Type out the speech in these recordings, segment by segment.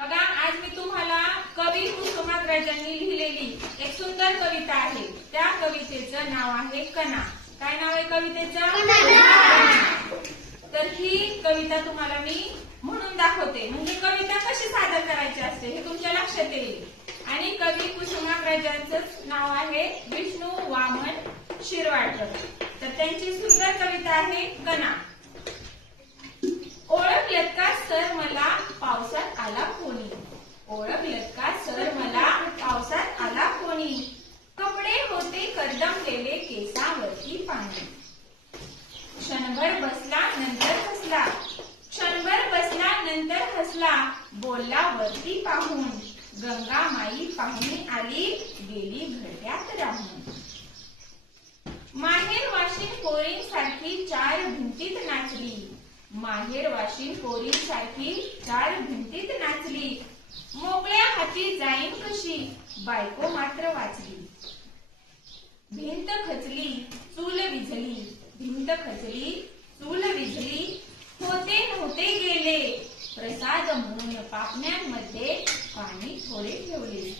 बघा आज मी तुम्हाला कवी कुसुमाग्रजांनी लिहिलेली एक सुंदर कविता आहे. त्या कवितेचं नाव आहे कणा. काय नाव आहे कवितेचं? तर ही कविता तुम्हाला मी म्हणून दाखवते. म्हणजे कविता कशी सादर करायची असते हे तुमच्या लक्षात येईल. आणि कवी कुसुमाग्रजांचं नाव आहे विष्णू वामन शिरवाडकर. तर त्यांची सुंदर कविता आहे कणा. ओळखलेत का सर मला पावसात आला कोणी ओळखलत का सर मला पावसात आला कोणी कपडे दमलेले केसावरती पाणी. क्षणभर बसला नंतर हसला. क्षणभर बसला नंतर हसला. बोलला वरती पाहून गंगा माई पाहुणी आली गेली घरट्यात राहून. माहेर वाशिन कोरीन सारखी चार भिंतीत नाचली. माहेर वाशिन कोरीन सारखी चार भिंतीत नाचली. मोकळ्या हाती जाईन कशी? बायको मात्र वाचली. भिंत खचली चूल विझली. भिंत खचली चूल विझली. होते नव्हते गेले. प्रसाद म्हणून पापण्यांमध्ये पाणी थोडे ठेवले.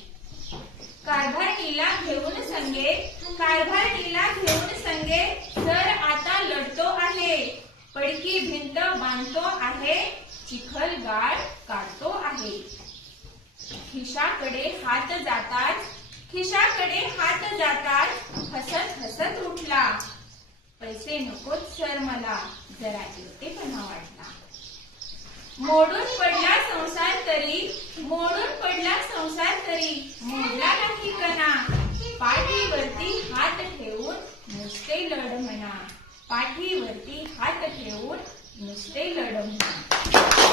कारभारणीला घेऊन संगे. कारभारणीला घेऊन संगे सर आता लढतो आहे. पडकी भिंत बांधतो आहे. चिखल गाळ काढतो आहे. खिशाकडे हात जातात. खिशाकडे हात जातात हसत हसत उठला. पैसे नकोत सर मला जरा एकटेपणा वाटला. मोडून पडला संसार तरी मोडून पडला संसार तरी मोडला नाही कणा. पाठीवरती हात ठेवून नुसते लढ म्हणा. पाठीवरती हात ठेवून नुसते लढ म्हणा.